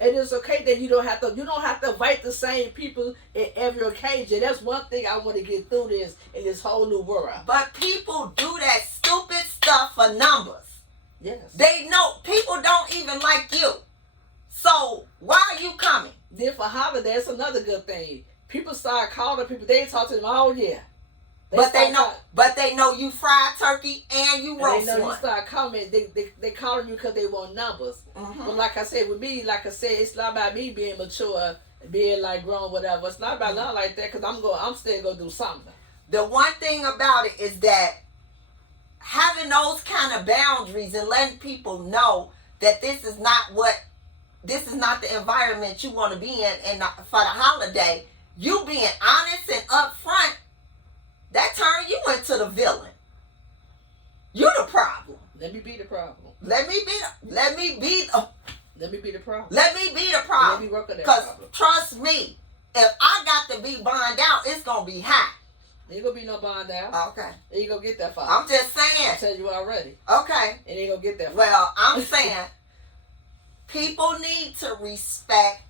And it's okay that you don't have to invite the same people in every occasion. That's one thing I want to get through this in this whole new world. But people do that stupid stuff for numbers. Yes. They know people don't even like you. So why are you coming? Then for holiday, that's another good thing. People start calling people. They ain't talk to them all year. But they know you fried turkey and you roast one. They know one. you start calling. They calling you because they want numbers. Mm-hmm. But like I said, with me, it's not about me being mature, being like grown, whatever. It's not about nothing like that because I'm still gonna do something. The one thing about it is that having those kind of boundaries and letting people know that this is not the environment you want to be in, and for the holiday, you being honest and upfront, that turn you into the villain. You the problem. Let me be the problem. Let me be the problem. Let me be the problem. Let me work on that problem. Because trust me, if I got to be bond out, it's gonna be hot. Ain't gonna be no bond out. Okay. Ain't gonna get that far. I'm just saying. I tell you already. Okay. It ain't gonna get that far. Well, I'm saying people need to respect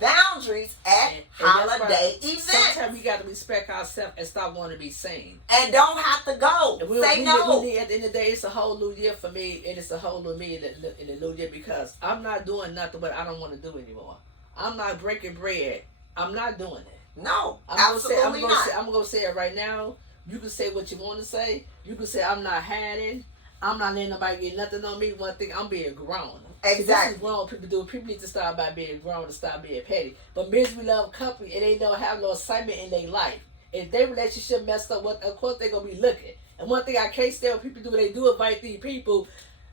boundaries at holiday events. Sometimes we got to respect ourselves and stop wanting to be seen. And don't have to go. Say no. At the end of the day, it's a whole new year for me, and it's a whole new me in the new year because I'm not doing nothing what I don't want to do anymore. I'm not breaking bread. I'm not doing it. No, absolutely not. I'm going to say it right now. You can say what you want to say. You can say I'm not hiding. I'm not letting nobody get nothing on me. One thing, I'm being grown. Exactly. See, this is wrong people do. People need to start by being grown and stop being petty. But misery love company and they don't have no excitement in their life. If their relationship messed up, of course they're going to be looking. And one thing I can't stand when people do, when they do invite these people,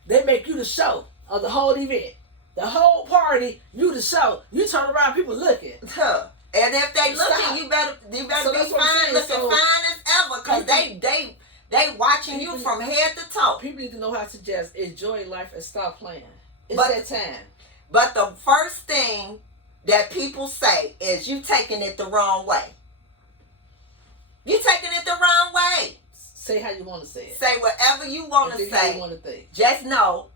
they make you the show of the whole event. The whole party, you the show. You turn around, people looking. And if they looking, you better be fine, looking fine as ever, because they watching you from head to toe. People need to know how to just enjoy life and stop playing. It's that time. But the first thing that people say is you taking it the wrong way. You taking it the wrong way. Say how you want to say it. Say whatever you want to say. You want to think. Just know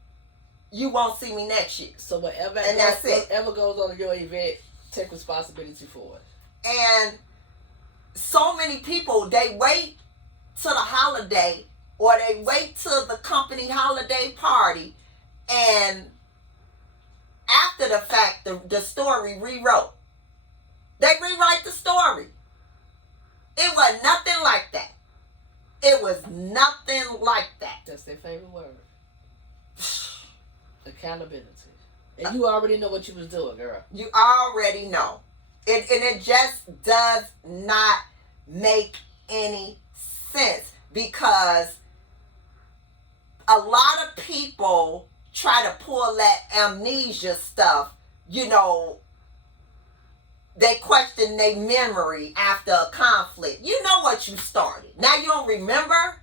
you won't see me next year. So whatever goes on in your event, take responsibility for it. And so many people, they wait till the holiday or they wait till the company holiday party, and after the fact, the story rewrote. They rewrite the story. It was nothing like that. It was nothing like that. That's their favorite word. Accountability. And you already know what you was doing, girl. You already know. And it just does not make any sense, because a lot of people try to pull that amnesia stuff. You know, they question their memory after a conflict. You know what you started. Now you don't remember?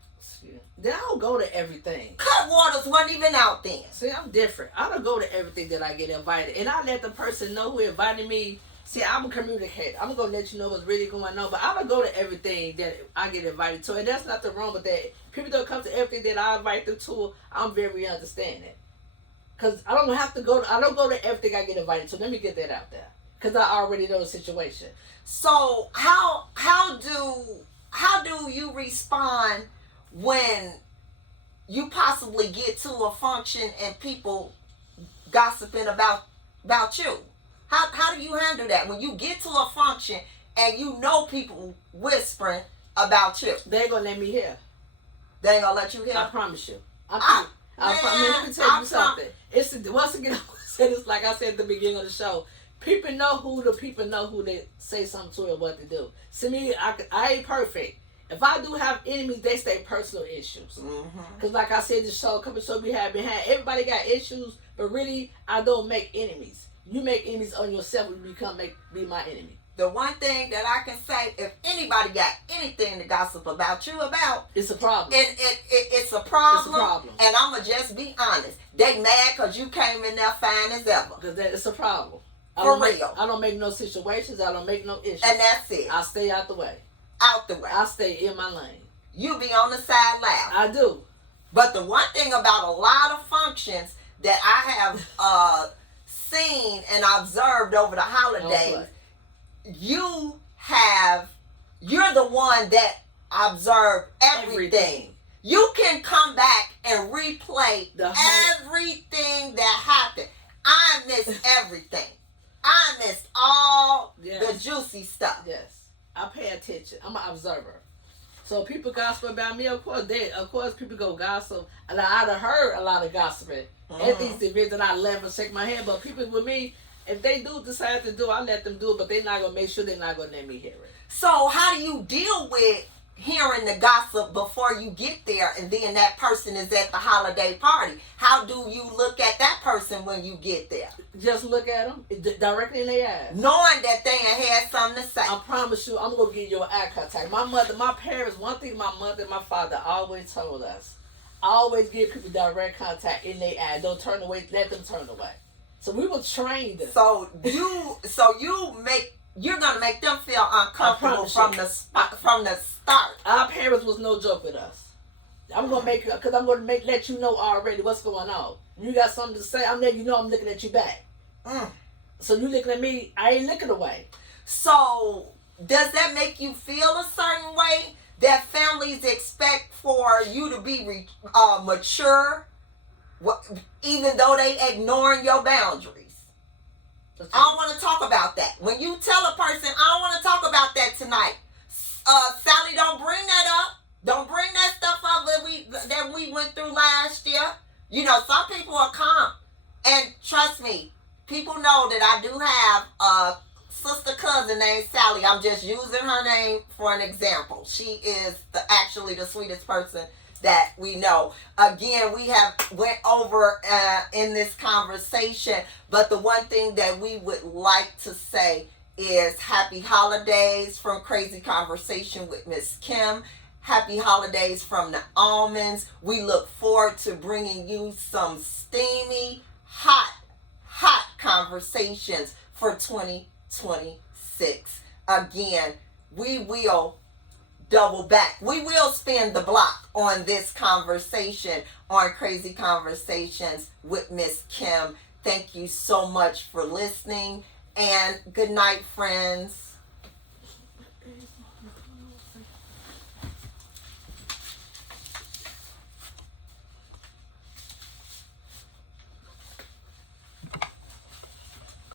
Then I don't go to everything. Cutwaters wasn't even out then. See, I'm different. I don't go to everything that I get invited. And I let the person know who invited me. See, I'm a communicator. I'm going to let you know what's really going on. But I don't go to everything that I get invited to. And that's nothing wrong with that. People don't come to everything that I invite them to. I'm very understanding. Because I don't go to everything I get invited to. Let me get that out there. Because I already know the situation. So how do you respond when you possibly get to a function and people gossiping about you? How do you handle that when you get to a function and you know people whispering about you? They ain't gonna let me hear. They ain't gonna let you hear? I promise you. Let me tell you something. Once again, I said it's like I said at the beginning of the show. People know who they say something to or what to do. See me, I ain't perfect. If I do have enemies, they stay personal issues. Because like I said, the show, a couple shows we had behind, everybody got issues, but really, I don't make enemies. You make enemies on yourself when you be my enemy. The one thing that I can say, if anybody got anything to gossip about you about, it's a problem. It's a problem. It's a problem. And I'm going to just be honest. They mad because you came in there fine as ever. Because it's a problem. For real. I don't make no situations. I don't make no issues. And that's it. I stay out the way. Out the way. I stay in my lane. You be on the side loud. I do. But the one thing about a lot of functions that I have seen and observed over the holidays, you're the one that observed everything. You can come back and replay everything that happened. I missed everything. I missed all the juicy stuff. Yes. I pay attention. I'm an observer. So people gossip about me, of course people go gossip. And I'd have heard a lot of gossiping at these events, and I laugh and shake my head. But people with me, if they do decide to do it, I let them do it, but they're not going to make sure they're not going to let me hear it. So how do you deal with hearing the gossip before you get there, and then that person is at the holiday party? How do you look at that person when you get there? Just look at them directly in their eyes. Knowing that they had something to say. I promise you, I'm going to give you an eye contact. My parents, one thing my mother and my father always told us, always give people direct contact in their eyes. Don't turn away, let them turn away. So we were trained. So you're gonna make them feel uncomfortable from the start. Our parents was no joke with us. I'm gonna let you know already what's going on. You got something to say, I'm letting you know I'm looking at you back. So you looking at me, I ain't looking away. So does that make you feel a certain way that families expect for you to be mature, even though they ignoring your boundaries? I don't want to talk about that. When you tell a person, I don't want to talk about that tonight. Sally, don't bring that up. Don't bring that stuff up that we went through last year. You know, some people are calm. And trust me, people know that I do have a sister cousin named Sally. I'm just using her name for an example. She is actually the sweetest person that we know. Again, we have went over in this conversation, but the one thing that we would like to say is happy holidays from Crazy Conversation with Miss Kim. Happy holidays from the Almonds. We look forward to bringing you some steamy, hot conversations for 2026. Again, we will double back. We will spin the block on this conversation on Crazy Conversations with Miss Kim. Thank you so much for listening, and good night, friends.